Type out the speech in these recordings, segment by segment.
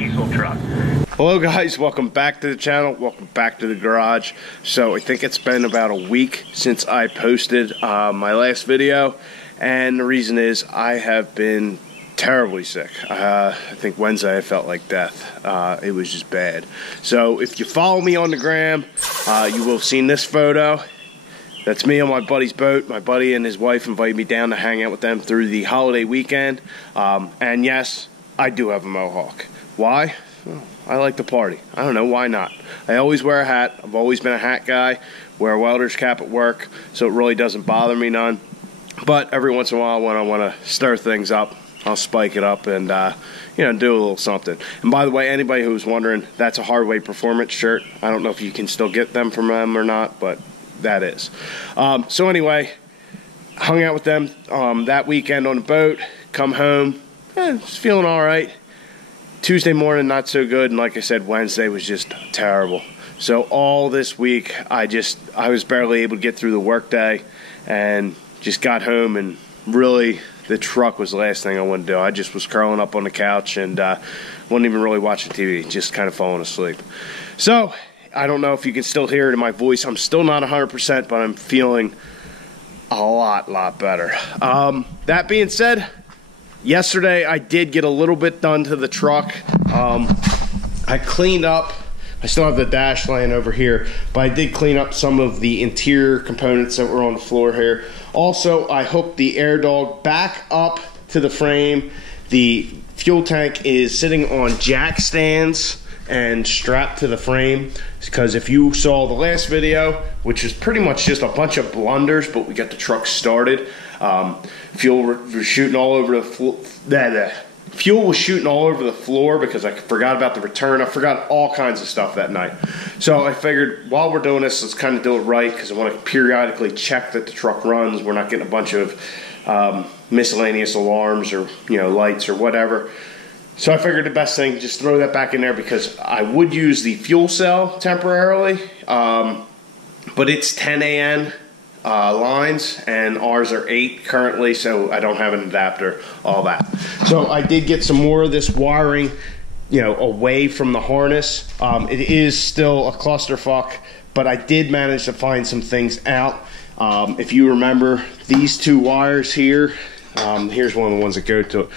diesel truck. Hello guys, welcome back to the channel, welcome back to the garage. So I think it's been about a week since I posted my last video, and the reason is I have been terribly sick. I think Wednesday I felt like death. It was just bad. So if you follow me on the gram, you will have seen this photo. That's me on my buddy's boat. My buddy and his wife invited me down to hang out with them through the holiday weekend. And yes, I do have a mohawk. Why? Well, I like to party. I don't know, why not? I always wear a hat. I've always been a hat guy. Wear a welder's cap at work, so it really doesn't bother me none. But every once in a while when I want to stir things up, I'll spike it up and you know, do a little something. And by the way, anybody who's wondering, that's a Hardway Performance shirt. I don't know if you can still get them from them or not, but that is. So anyway, hung out with them that weekend on the boat. Come home, just feeling all right. Tuesday morning, not so good, and like I said, Wednesday was just terrible. So all this week, I was barely able to get through the workday, and just got home, and really, the truck was the last thing I wanted to do. I just was curling up on the couch and wasn't even really watching TV, just kind of falling asleep. So I don't know if you can still hear it in my voice. I'm still not 100%, but I'm feeling a lot better. That being said, yesterday I did get a little bit done to the truck. I cleaned up. I still have the dash laying over here, but I did clean up some of the interior components that were on the floor here. Also, I hooked the air dog back up to the frame. The fuel tank is sitting on jack stands and strapped to the frame, because if you saw the last video, which is pretty much just a bunch of blunders, but we got the truck started. Fuel was shooting all over the floor. Fuel was shooting all over the floor because I forgot about the return. I forgot all kinds of stuff that night. So I figured while we're doing this, let's kind of do it right, because I want to periodically check that the truck runs. We're not getting a bunch of miscellaneous alarms or, you know, lights or whatever. So I figured the best thing, just throw that back in there, because I would use the fuel cell temporarily, but it's 10 AN lines, and ours are 8 currently, so I don't have an adapter, all that. So I did get some more of this wiring, you know, away from the harness. It is still a clusterfuck, but I did manage to find some things out. If you remember these 2 wires here, here's one of the ones that go to it.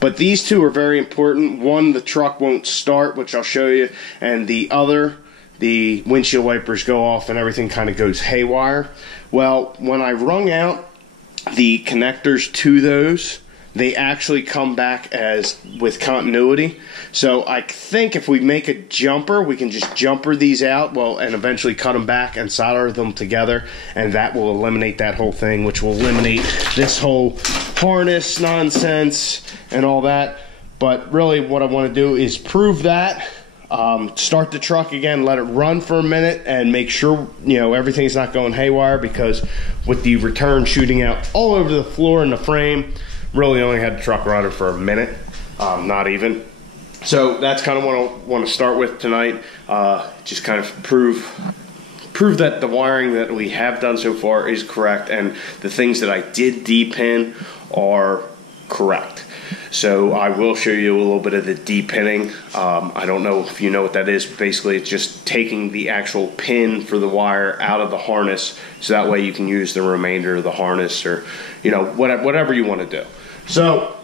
But these 2 are very important. One, the truck won't start, which I'll show you, and the other, the windshield wipers go off and everything kind of goes haywire. Well, when I wrung out the connectors to those, they actually come back as with continuity. So I think if we make a jumper, we can just jumper these out, well, and eventually cut them back and solder them together, and that will eliminate that whole thing, which will eliminate this whole harness nonsense and all that. But really what I want to do is prove that, start the truck again, let it run for a minute, and make sure, you know, everything's not going haywire, because with the return shooting out all over the floor and the frame, really only had the truck running for a minute, not even. So that's kind of what I want to start with tonight. Just kind of prove that the wiring that we have done so far is correct, and the things that I did depin are correct. So I will show you a little bit of the depinning. I don't know if you know what that is. Basically, it's just taking the actual pin for the wire out of the harness, so that way you can use the remainder of the harness, or, you know, whatever you want to do. So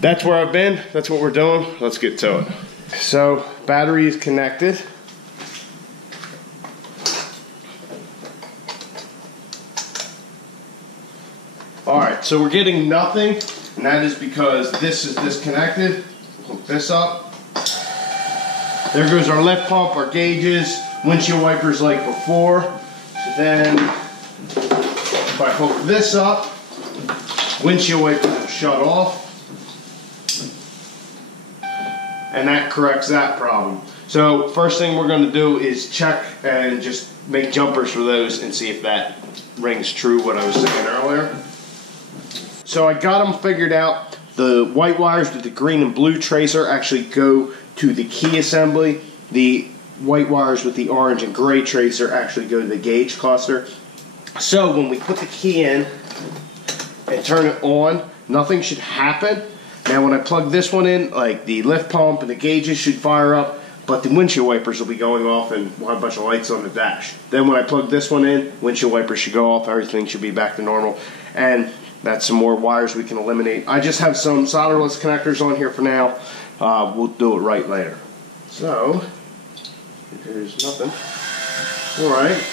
that's where I've been. That's what we're doing. Let's get to it. So battery is connected. All right, so we're getting nothing, and that is because this is disconnected. Hook this up. There goes our lift pump, our gauges, windshield wipers like before. So then if I hook this up, windshield wipers will shut off, and that corrects that problem. So first thing we're going to do is check and just make jumpers for those and see if that rings true, what I was saying earlier. So I got them figured out. The white wires with the green and blue tracer actually go to the key assembly. The white wires with the orange and gray tracer actually go to the gauge cluster. So when we put the key in and turn it on, nothing should happen. Now when I plug this one in, like the lift pump and the gauges should fire up, but the windshield wipers will be going off and we'll have a bunch of lights on the dash. Then when I plug this one in, windshield wipers should go off, everything should be back to normal, and that's some more wires we can eliminate. I just have some solderless connectors on here for now. We'll do it right later. So, there's nothing. Alright.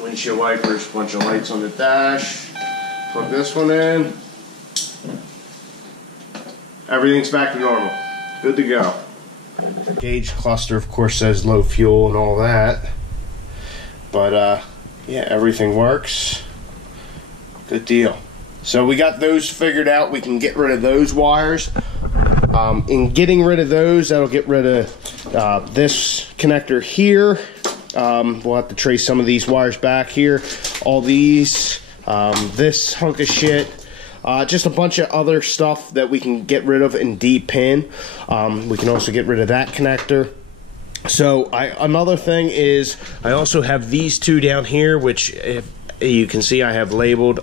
Windshield wipers, bunch of lights on the dash. Plug this one in. Everything's back to normal. Good to go. Gauge cluster, of course, says low fuel and all that. But, yeah, everything works. Good deal. So we got those figured out. We can get rid of those wires. In getting rid of those, that'll get rid of this connector here. We'll have to trace some of these wires back here. All these, this hunk of shit. Just a bunch of other stuff that we can get rid of and de-pin. We can also get rid of that connector. So another thing is I also have these two down here, which if you can see I have labeled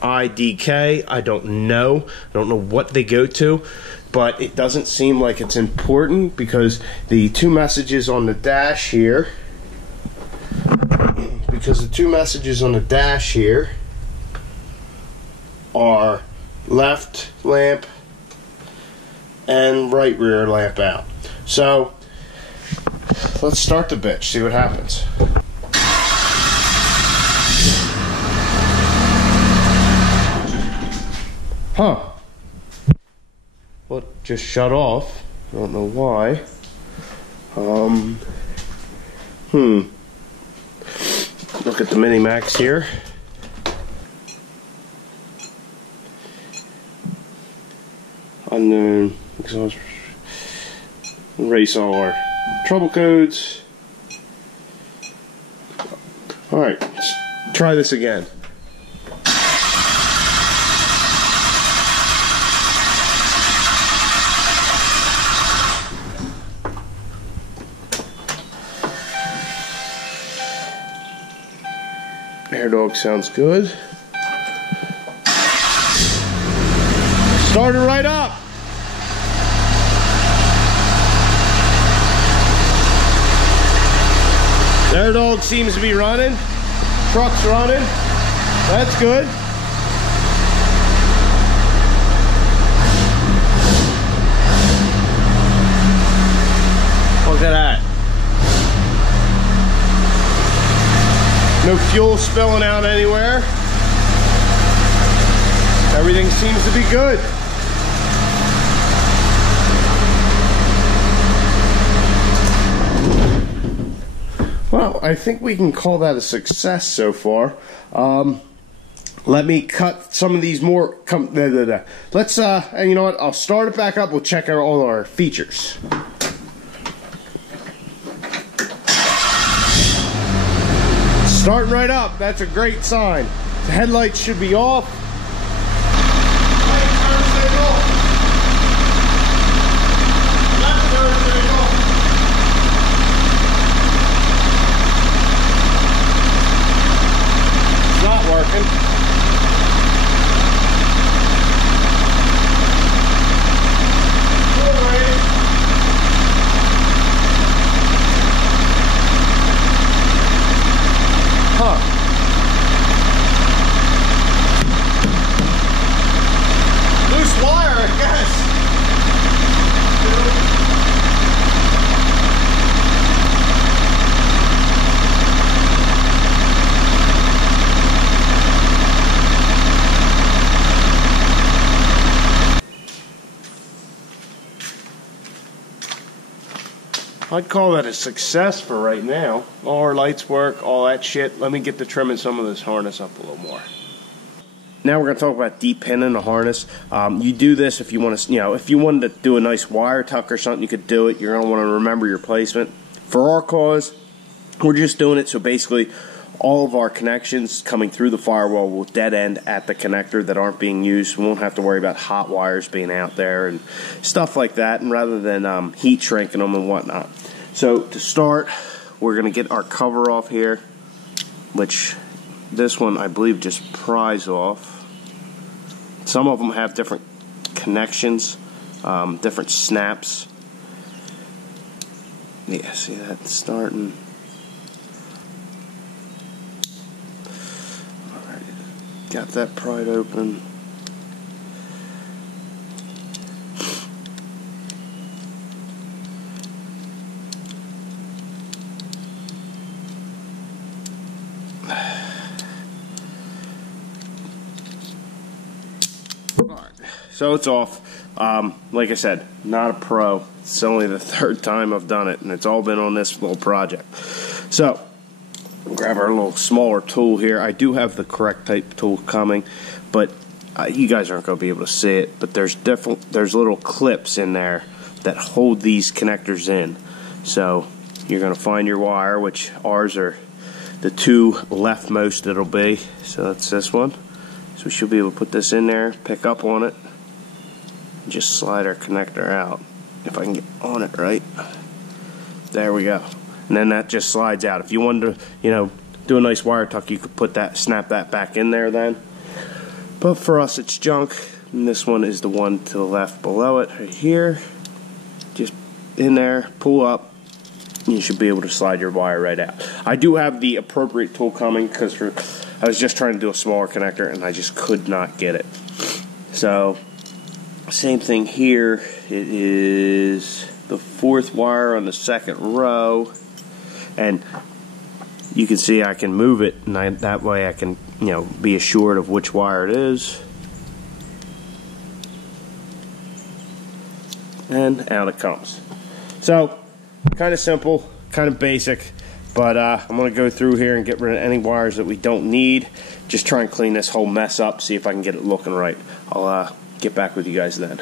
IDK. I don't know what they go to, but it doesn't seem like it's important because the two messages on the dash here, are left lamp and right rear lamp out. So let's start the bitch, see what happens. Huh. Well, it just shut off. I don't know why. Look at the mini-max here. Unknown exhaust. Erase all our trouble codes. Alright, let's try this again. Air dog sounds good. Start it right up. Air dog seems to be running. Truck's running. That's good. Look at that. No fuel spilling out anywhere. Everything seems to be good. Well, I think we can call that a success so far. Let me cut some of these more. Let's, and you know what? I'll start it back up. We'll check out all our features. Starting right up, that's a great sign. The headlights should be off. It's not working. Loose wire, I guess. I'd call that a success for right now. All our lights work, all that shit. Let me get to trimming some of this harness up a little more. Now we're going to talk about de-pinning the harness. You do this if you want to, if you wanted to do a nice wire tuck or something, you could do it. You're going to want to remember your placement. For our cause, we're just doing it so basically all of our connections coming through the firewall will dead end at the connector that aren't being used. We won't have to worry about hot wires being out there and stuff like that, and rather than heat shrinking them and whatnot. So to start, we're going to get our cover off here, which this one I believe just pries off. Some of them have different connections, different snaps. Yeah, see that starting. Alright, got that pried open. So it's off. Like I said, not a pro. It's only the third time I've done it, and it's all been on this little project. So we'll grab our little smaller tool here. I do have the correct type tool coming, but you guys aren't going to be able to see it. But there's little clips in there that hold these connectors in. So you're going to find your wire, which ours are the two leftmost it'll be. So that's this one. So we should be able to put this in there, pick up on it, and just slide our connector out. If I can get on it right. There we go. And then that just slides out. If you wanted to, you know, do a nice wire tuck, you could put that, snap that back in there then. But for us, it's junk. And this one is the one to the left below it, right here. Just in there, pull up. You should be able to slide your wire right out. I do have the appropriate tool coming because I was just trying to do a smaller connector and I just could not get it. So same thing here. It is the fourth wire on the second row, and you can see I can move it, and that way I can, you know, be assured of which wire it is. And out it comes. So kind of simple, kind of basic, but I'm going to go through here and get rid of any wires that we don't need. Just try and clean this whole mess up, see if I can get it looking right. I'll get back with you guys then.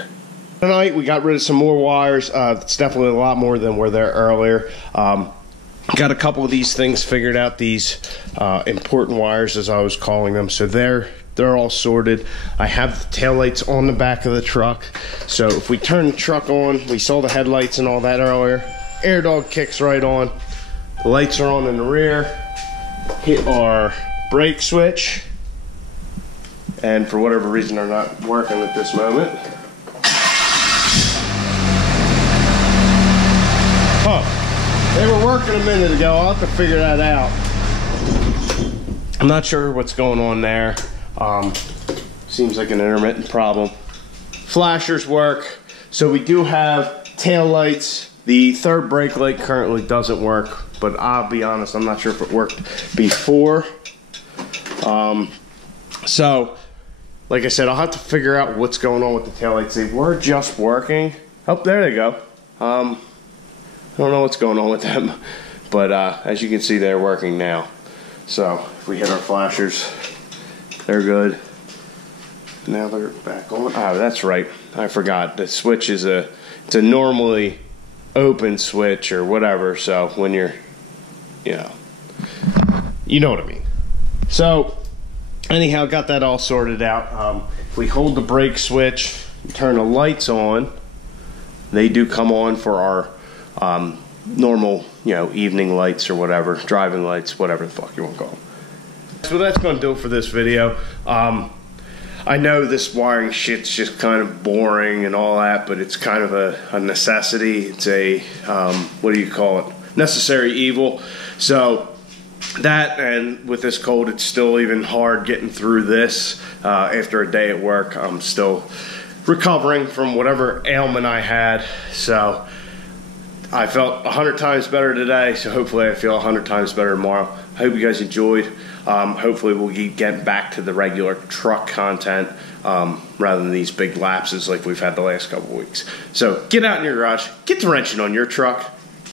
Tonight we got rid of some more wires. It's definitely a lot more than were there earlier. Got a couple of these things figured out, these important wires as I was calling them. So they're all sorted. I have the taillights on the back of the truck. So if we turn the truck on, we saw the headlights and all that earlier. Air dog kicks right on. The lights are on in the rear. Hit our brake switch. And for whatever reason they're not working at this moment. Oh, they were working a minute ago. I'll have to figure that out. I'm not sure what's going on there. Seems like an intermittent problem. Flashers work. So we do have tail lights. The third brake light currently doesn't work, but I'll be honest, I'm not sure if it worked before. So, like I said, I'll have to figure out what's going on with the taillights. They were just working. Oh, there they go. I don't know what's going on with them, but as you can see, they're working now. So, if we hit our flashers, they're good. Now they're back on. Oh, that's right. I forgot. The switch is it's a normally open switch or whatever, so when you're, you know what I mean. So anyhow, got that all sorted out. If we hold the brake switch and turn the lights on, they do come on for our normal, you know, evening lights or whatever, driving lights, whatever the fuck you want to call them. So that's going to do it for this video. I know this wiring shit's just kind of boring and all that, but it's kind of a necessity. It's a, what do you call it? Necessary evil. So that, and with this cold, it's still even hard getting through this. After a day at work, I'm still recovering from whatever ailment I had. So I felt 100 times better today, so hopefully I feel 100 times better tomorrow. I hope you guys enjoyed. Hopefully we'll get back to the regular truck content rather than these big lapses like we've had the last couple of weeks. So get out in your garage, get the wrenching on your truck,